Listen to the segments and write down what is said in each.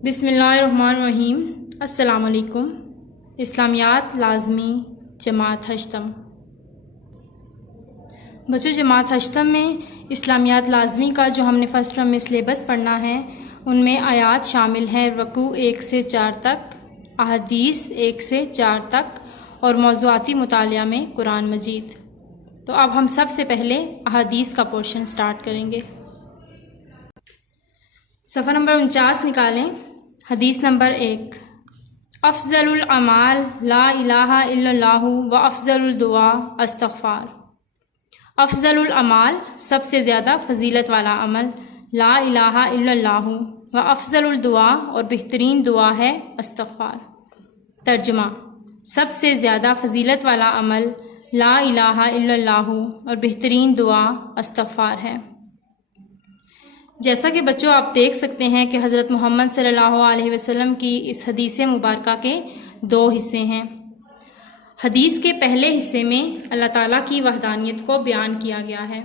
बिस्मिल्लाहिर्रहमानिर्रहीम। अस्सलामुअलैकुम। इस्लामियात लाज़मी जमात हश्तम। बच्चों, जमात हश्तम में इस्लामियात लाज़मी का जो हमने फ़र्स्ट टर्म में सिलेबस पढ़ना है उनमें आयात शामिल हैं रुकू 1 से 4 तक, अहदीस 1 से 4 तक और मौज़ूआती मुतालिया में कुरान मजीद। तो अब हम सबसे पहले अहदीस का पोर्शन स्टार्ट करेंगे। सफ़ा नंबर 49 निकालें। हदीस नंबर 1, अफ़ज़लुल अमाल ला इलाहा इल्लल्लाहु व अफ़ज़लुल दुआ अस्तग़फ़ार। अफ़ज़लुल अमाल सबसे ज़्यादा फ़जीलत वाला अमल, ला इलाहा इल्लल्लाहु व अफ़ज़लुल दुआ और बेहतरीन दुआ है अस्तग़फ़ार। तर्जुमा, सबसे ज़्यादा फ़जीलत वाला अमल ला इलाहा इल्लल्लाहु और बेहतरीन दुआ अस्तग़फ़ार है। जैसा कि बच्चों आप देख सकते हैं कि हज़रत मोहम्मद सल्लल्लाहु अलैहि वसल्लम की इस हदीस मुबारका के 2 हिस्से हैं। हदीस के पहले हिस्से में अल्लाह ताला की वहदानियत को बयान किया गया है।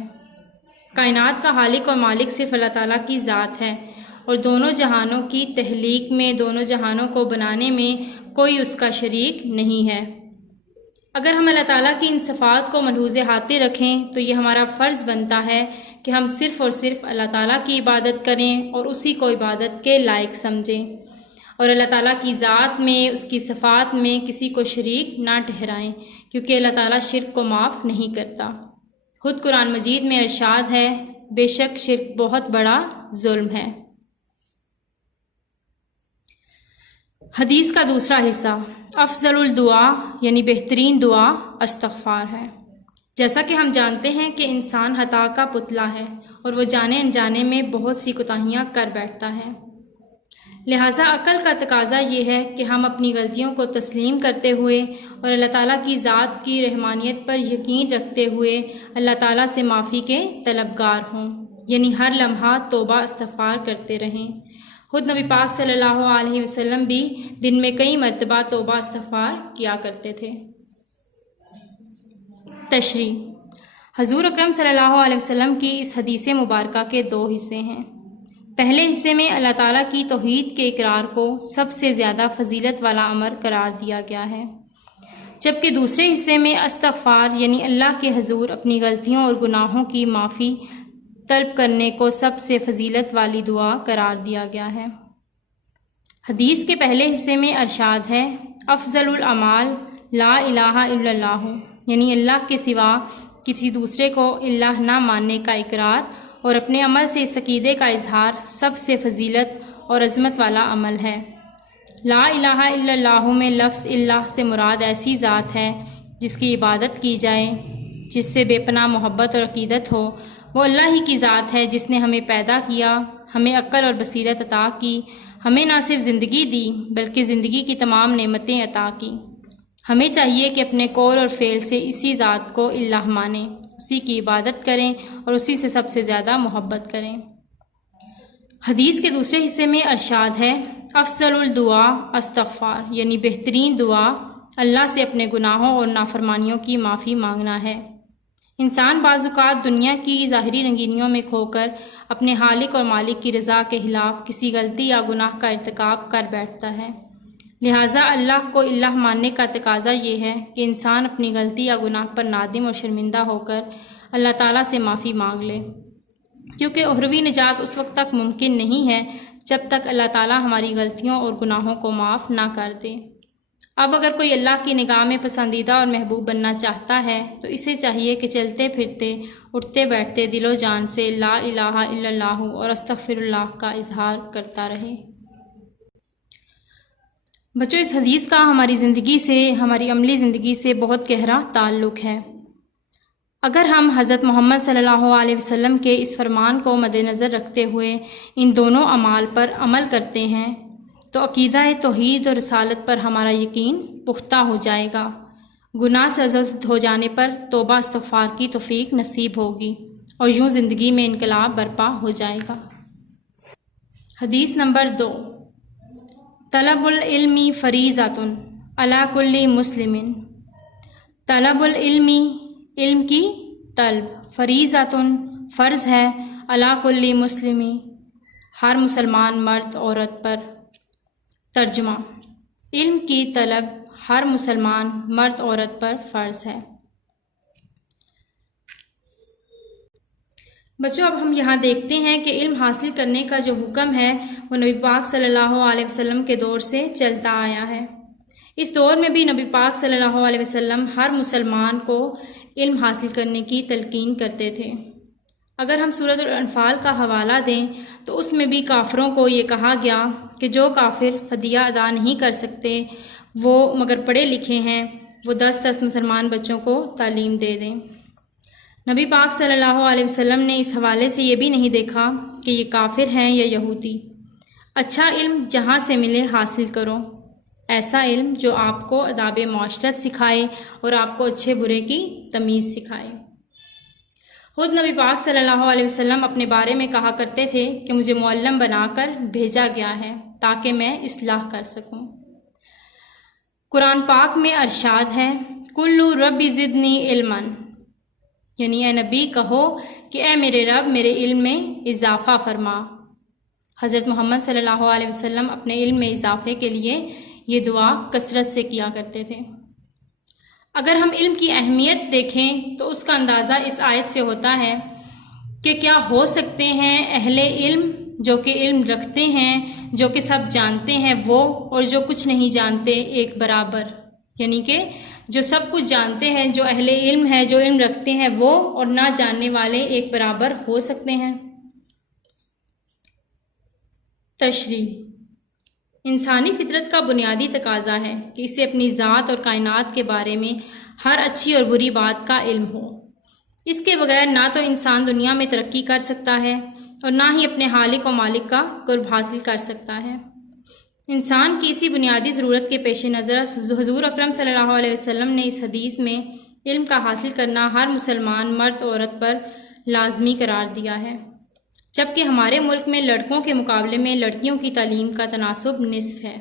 कायनात का हालिक और मालिक सिर्फ अल्लाह ताला की ज़ात है और दोनों जहानों की तहलीक में, दोनों जहानों को बनाने में कोई उसका शरीक नहीं है। अगर हम अल्लाह ताला की इन सिफ़ात को मलहूज़े हाथे रखें तो ये हमारा फ़र्ज़ बनता है कि हम सिर्फ़ और सिर्फ अल्लाह ताला की इबादत करें और उसी को इबादत के लायक समझें और अल्लाह ताला की ज़ात में, उसकी सिफ़ात में किसी को शरीक ना ठहराएं, क्योंकि अल्लाह ताला शिर्क को माफ़ नहीं करता। खुद कुरान मजीद में इरशाद है, बेशक शिर्क बहुत बड़ा जुल्म है। हदीस का दूसरा हिस्सा अफ़ज़लुल दुआ यानी बेहतरीन दुआ अस्तग़फ़ार है। जैसा कि हम जानते हैं कि इंसान हता का पुतला है और वो जाने अनजाने में बहुत सी कोताहियाँ कर बैठता है। लिहाजा अक़ल का तकाज़ा ये है कि हम अपनी गलतियों को तस्लीम करते हुए और अल्लाह ताला की ज़ात की रहमानियत पर यकीन रखते हुए अल्लाह ताला से माफ़ी के तलबगार हों, यानी हर लम्हा तौबा इस्तग़फ़ार करते रहें। खुद नबी पाक सल्लल्लाहु अलैहि वसल्लम भी दिन में कई मरतबा तौबा इस्तग़फ़ार किया करते थे। तशरीह, हज़ूर अकरम सल्लल्लाहु अलैहि वसल्लम की इस हदीस मुबारका के 2 हिस्से हैं। पहले हिस्से में अल्लाह ताला की तौहीद के इकरार को सबसे ज़्यादा फ़जीलत वाला अमर करार दिया गया है, जबकि दूसरे हिस्से में इस्तग़फ़ार यानी अल्लाह के हज़ूर अपनी गलतियों और गुनाहों की माफ़ी तलब करने को सबसे फ़जीलत वाली दुआ करार दिया गया है। हदीस के पहले हिस्से में इरशाद है, अफ़ज़लुल अमाल ला इलाहा इल्लल्लाहु यानी अल्लाह के सिवा किसी दूसरे को इल्लाह ना मानने का इकरार और अपने अमल से इस अक़ीदे का इजहार सबसे फ़जीलत और अज़मत वाला अमल है। ला इलाहा इल्लल्लाहु में लफ्ज़ इल्लाह से मुराद ऐसी ज़ात है जिसकी इबादत की जाए, जिससे बेपनाह मोहब्बत और अक़ीदत हो। वो अल्लाह ही की ज़ात है जिसने हमें पैदा किया, हमें अक्ल और बसीरत अता की, हमें ना सिर्फ ज़िंदगी दी बल्कि ज़िंदगी की तमाम नेमतें अता की। हमें चाहिए कि अपने कौल और फ़ेल से इसी ज़ात को इल्लाह मानें, उसी की इबादत करें और उसी से सबसे ज़्यादा मोहब्बत करें। हदीस के दूसरे हिस्से में इरशाद है, अफ़ज़लुल दुआ अस्तग़फ़ार यानी बेहतरीन दुआ अल्लाह से अपने गुनाहों और नाफरमानियों की माफ़ी मांगना है। इंसान बाज़ुकात दुनिया की ज़ाहिरी रंगीनियों में खोकर अपने हालिक और मालिक की रज़ा के खिलाफ किसी गलती या गुनाह का इर्तिकाब कर बैठता है। लिहाजा अल्लाह को इल्लाह मानने का तकाज़ा ये है कि इंसान अपनी गलती या गुनाह पर नादिम और शर्मिंदा होकर अल्लाह ताला से माफ़ी मांग ले, क्योंकि उहरवी निजात उस वक्त तक मुमकिन नहीं है जब तक अल्लाह ताला हमारी गलतियों और गुनाहों को माफ़ ना कर दे। अब अगर कोई अल्लाह की निगाह में पसंदीदा और महबूब बनना चाहता है तो इसे चाहिए कि चलते फिरते, उठते बैठते दिलो जान से ला इलाहा इल्लल्लाहु और अस्तग़फ़िरुल्लाह का इजहार करता रहे। बच्चों, इस हदीस का हमारी ज़िंदगी से, हमारी अमली ज़िंदगी से बहुत गहरा ताल्लुक़ है। अगर हम हज़रत मोहम्मद सल्लल्लाहु अलैहि वसल्लम के इस फरमान को मद्देनज़र रखते हुए इन दोनों अमाल पर अमल करते हैं तो अक़ीदा तौहीद और रिसालत पर हमारा यकीन पुख्ता हो जाएगा। गुनाह से आज़ाद हो जाने पर तौबा इस्तग़फ़ार की तौफ़ीक नसीब होगी और यूँ ज़िंदगी में इनकलाब बर्पा हो जाएगा। हदीस नंबर 2, तलबुल इल्मी फ़रीज़तुन अला कुल्ली मुस्लिमिन। तलबुल इल्मी इल्म की तलब, फ़रीज़तुन फ़र्ज़ है, अला कुल्ली मुस्लिमी हर मुसलमान मर्द औरत पर। तर्जुमा। इल्म की तलब हर मुसलमान मर्द औरत पर फ़र्ज़ है। बच्चों, अब हम यहाँ देखते हैं कि इल्म हासिल करने का जो हुक्म है वो नबी पाक सल्लल्लाहु अलैहि वसल्लम के दौर से चलता आया है। इस दौर में भी नबी पाक सल्लल्लाहु अलैहि वसल्लम हर मुसलमान को इल्म हासिल करने की तलकीन करते थे। अगर हम सूरह अल-अनफ़ाल का हवाला दें तो उसमें भी काफ़िरों को ये कहा गया कि जो काफिर फ़दिया अदा नहीं कर सकते वो मगर पढ़े लिखे हैं, वो 10-10 मुसलमान बच्चों को तालीम दे दें। नबी पाक सल्लल्लाहु अलैहि वसल्लम ने इस हवाले से ये भी नहीं देखा कि ये काफिर हैं या यहूदी। अच्छा इल्म जहाँ से मिले हासिल करो, ऐसा इल्म जो आपको अदाब मुआशरत सिखाए और आपको अच्छे बुरे की तमीज़ सिखाए। खुद नबी पाक सल्लल्लाहु अलैहि वसल्लम अपने बारे में कहा करते थे कि मुझे मुअल्लम बनाकर भेजा गया है ताकि मैं इस्लाह कर सकूं। कुरान पाक में अरशाद है, कुल्लु रब्बी ज़िदनी इल्मन, यानी ए नबी कहो कि ए मेरे रब मेरे इल्म में इजाफ़ा फरमा। हज़रत मोहम्मद सल्लल्लाहु अलैहि वसल्लम अपने इल्म में इजाफ़े के लिए ये दुआ कसरत से किया करते थे। अगर हम इल्म की अहमियत देखें तो उसका अंदाज़ा इस आयत से होता है कि क्या हो सकते हैं अहले इल्म जो कि इल्म रखते हैं, जो कि सब जानते हैं वो, और जो कुछ नहीं जानते एक बराबर, यानी कि जो सब कुछ जानते हैं, जो अहले इल्म है, जो इल्म रखते हैं वो, और ना जानने वाले एक बराबर हो सकते हैं। तशरीह। इंसानी फितरत का बुनियादी तकाजा है कि इसे अपनी ज़ात और कायनात के बारे में हर अच्छी और बुरी बात का इल्म हो। इसके बगैर ना तो इंसान दुनिया में तरक्की कर सकता है और ना ही अपने हालिक और मालिक का कुर्ब हासिल कर सकता है। इंसान की इसी बुनियादी ज़रूरत के पेश नज़र हुज़ूर अकरम सल्लल्लाहु अलैहि वसल्लम ने इस हदीस में इल्म का हासिल करना हर मुसलमान मर्द औरत पर लाजमी करार दिया है, जबकि हमारे मुल्क में लड़कों के मुकाबले में लड़कियों की तालीम का तनासुब निस्फ है।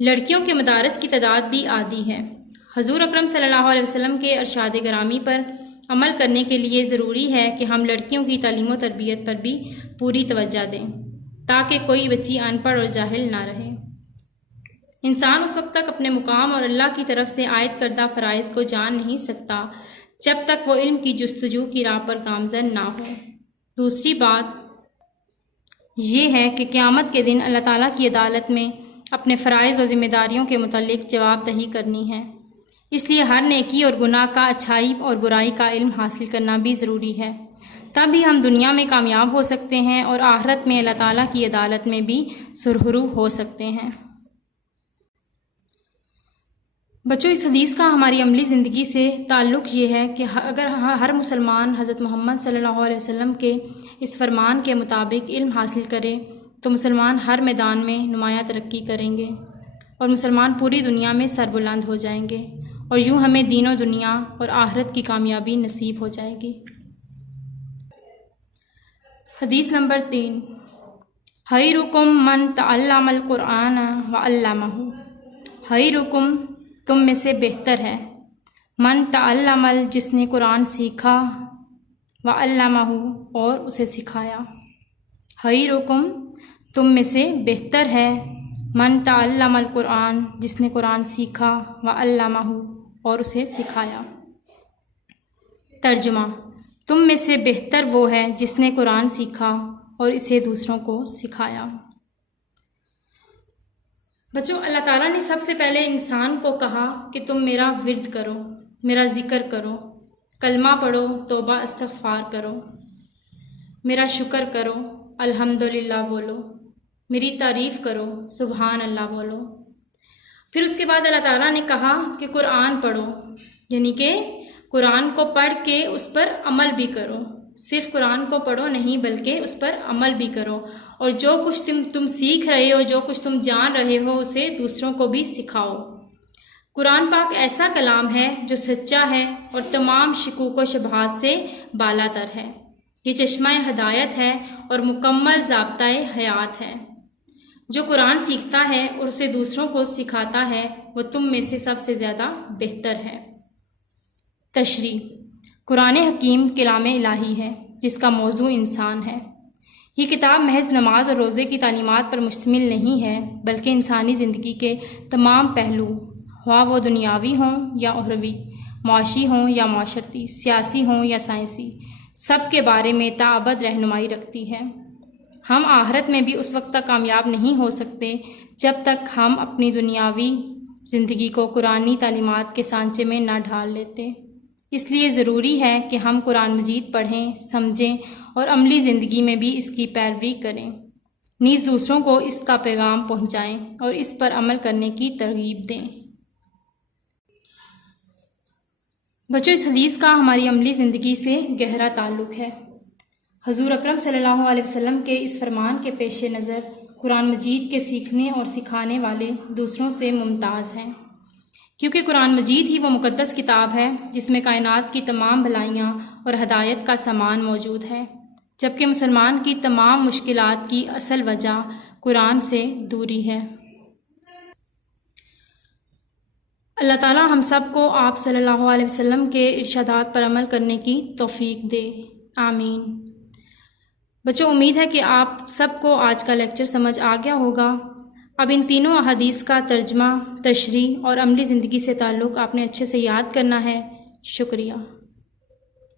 लड़कियों के मदारस की तादाद भी आधी है। हुज़ूर अकरम सल्लल्लाहु अलैहि वसल्लम के इरशाद गिरामी पर अमल करने के लिए ज़रूरी है कि हम लड़कियों की तालीम और तरबियत पर भी पूरी तवज्जो दें ताकि कोई बच्ची अनपढ़ और जाहिल ना रहे। इंसान उस वक्त तक अपने मुकाम और अल्लाह की तरफ से आयद करदा फ़राइज़ को जान नहीं सकता जब तक वो इल्म की जुस्तजू की राह पर गामज़न ना हो। दूसरी बात ये है कि क़यामत के दिन अल्लाह ताला की अदालत में अपने फ़राइज़ और ज़िम्मेदारियों के मुतल्लिक़ जवाबदही करनी है। इसलिए हर नेकी और गुनाह का, अच्छाई और बुराई का इल्म हासिल करना भी ज़रूरी है, तभी हम दुनिया में कामयाब हो सकते हैं और आखिरत में अल्लाह ताला की अदालत में भी सुरखरू हो सकते हैं। बच्चों, इस हदीस का हमारी अमली ज़िंदगी से ताल्लुक़ ये है कि अगर हर मुसलमान हज़रत मोहम्मद सल्लल्लाहु अलैहि वसल्लम के इस फरमान के मुताबिक इल्म हासिल करे तो मुसलमान हर मैदान में नुमायाँ तरक्की करेंगे और मुसलमान पूरी दुनिया में सरबुलंद हो जाएंगे और यूँ हमें दीनो दुनिया और आखिरत की कामयाबी नसीब हो जाएगी। हदीस नंबर 3। खैरुकुम मन तअल्लमल कुरआन व अल्लमहु। खैरुकुम तुम में से बेहतर है, मन तअल्लमल जिसने कुरान सीखा, व अल्लमहु और उसे सिखाया। खैरुकुम तुम में से बेहतर है, मन तअल्लमल कुरान जिसने कुरान सीखा, व अल्लमहु और उसे सिखाया। तर्जुमा। तुम में से बेहतर वो है जिसने कुरान सीखा और इसे दूसरों को सिखाया। बच्चों, अल्लाह ताला ने सबसे पहले इंसान को कहा कि तुम मेरा विर्द करो, मेरा ज़िक्र करो, कलमा पढ़ो, तौबा इस्तग़फ़ार करो, मेरा शुक्र करो, अल्हम्दुलिल्लाह बोलो, मेरी तारीफ़ करो, सुभान अल्लाह बोलो। फिर उसके बाद अल्लाह ताला ने कहा कि कुरान पढ़ो, यानी कि कुरान को पढ़ के उस पर अमल भी करो। सिर्फ कुरान को पढ़ो नहीं बल्कि उस पर अमल भी करो और जो कुछ तुम सीख रहे हो, जो कुछ तुम जान रहे हो उसे दूसरों को भी सिखाओ। कुरान पाक ऐसा कलाम है जो सच्चा है और तमाम शिकूक व शुबहात से बालातर है। ये चश्मा हिदायत है और मुकम्मल ज़ाब्ता-ए हयात है। जो कुरान सीखता है और उसे दूसरों को सिखाता है वो तुम में से सबसे ज़्यादा बेहतर है। तशरीह। कुरान हकीम कलाम इलाही है जिसका मौजू इंसान है। ये किताब महज नमाज और रोज़े की तालीमात पर मुश्तमिल नहीं है, बल्कि इंसानी ज़िंदगी के तमाम पहलू, ख्वाह वो दुनियावी हों या उखरवी, मुआशी हों या माशरती, सियासी हों या साइंसी, सब के बारे में ताअब्बद रहनुमाई रखती है। हम आखिरत में भी उस वक्त तक कामयाब नहीं हो सकते जब तक हम अपनी दुनियावी ज़िंदगी को कुरानी तालीमात के सांचे में ना ढाल लेते। इसलिए ज़रूरी है कि हम कुरान मजीद पढ़ें, समझें और अमली ज़िंदगी में भी इसकी पैरवी करें, नीज़ दूसरों को इसका पैगाम पहुँचाएँ और इस पर अमल करने की तरगीब दें। बच्चों, इस हदीस का हमारी अमली ज़िंदगी से गहरा ताल्लुक़ है। हजूर अकरम सल्लल्लाहु अलैहि वसल्लम के इस फरमान के पेश नज़र कुरान मजीद के सीखने और सिखाने वाले दूसरों से मुमताज़ हैं, क्योंकि कुरान मजीद ही वो मुक़द्दस किताब है जिसमें कायनात की तमाम भलाइयाँ और हदायत का सामान मौजूद है, जबकि मुसलमान की तमाम मुश्किलात की असल वजह कुरान से दूरी है। अल्लाह ताला हम सब को आप सल्लल्लाहु अलैहि वसल्लम के इरशादात पर अमल करने की तौफीक दे, आमीन। बच्चों, उम्मीद है कि आप सबको आज का लेक्चर समझ आ गया होगा। अब इन तीनों अहादीस का तर्जमा, तशरीह और अमली ज़िंदगी से ताल्लुक़ आपने अच्छे से याद करना है। शुक्रिया।